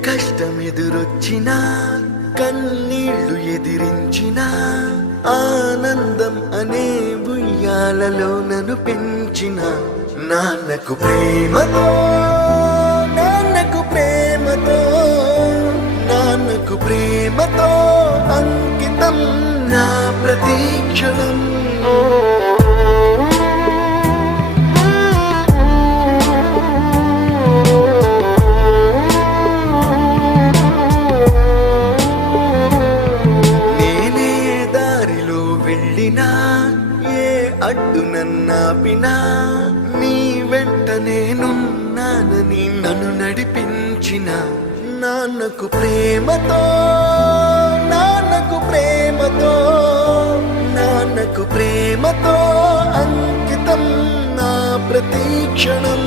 కష్టం ఎదురొచ్చినా కన్నీళ్లు ఎదిరించినా ఆనందం అనే ఉయ్యాలలో నన్ను పెంచిన నాన్నకు ప్రేమతో నాన్నకు ప్రేమతో నాన్నకు ప్రేమతో అంకితం నా ప్రతీక్షణం. ఏ అడ్డు నన్నాపినా నీ వెంట నేనున్నానని నన్ను నడిపించిన నాన్నకు ప్రేమతో నాన్నకు ప్రేమతో నాన్నకు ప్రేమతో అంకితం నా ప్రతీక్షణం.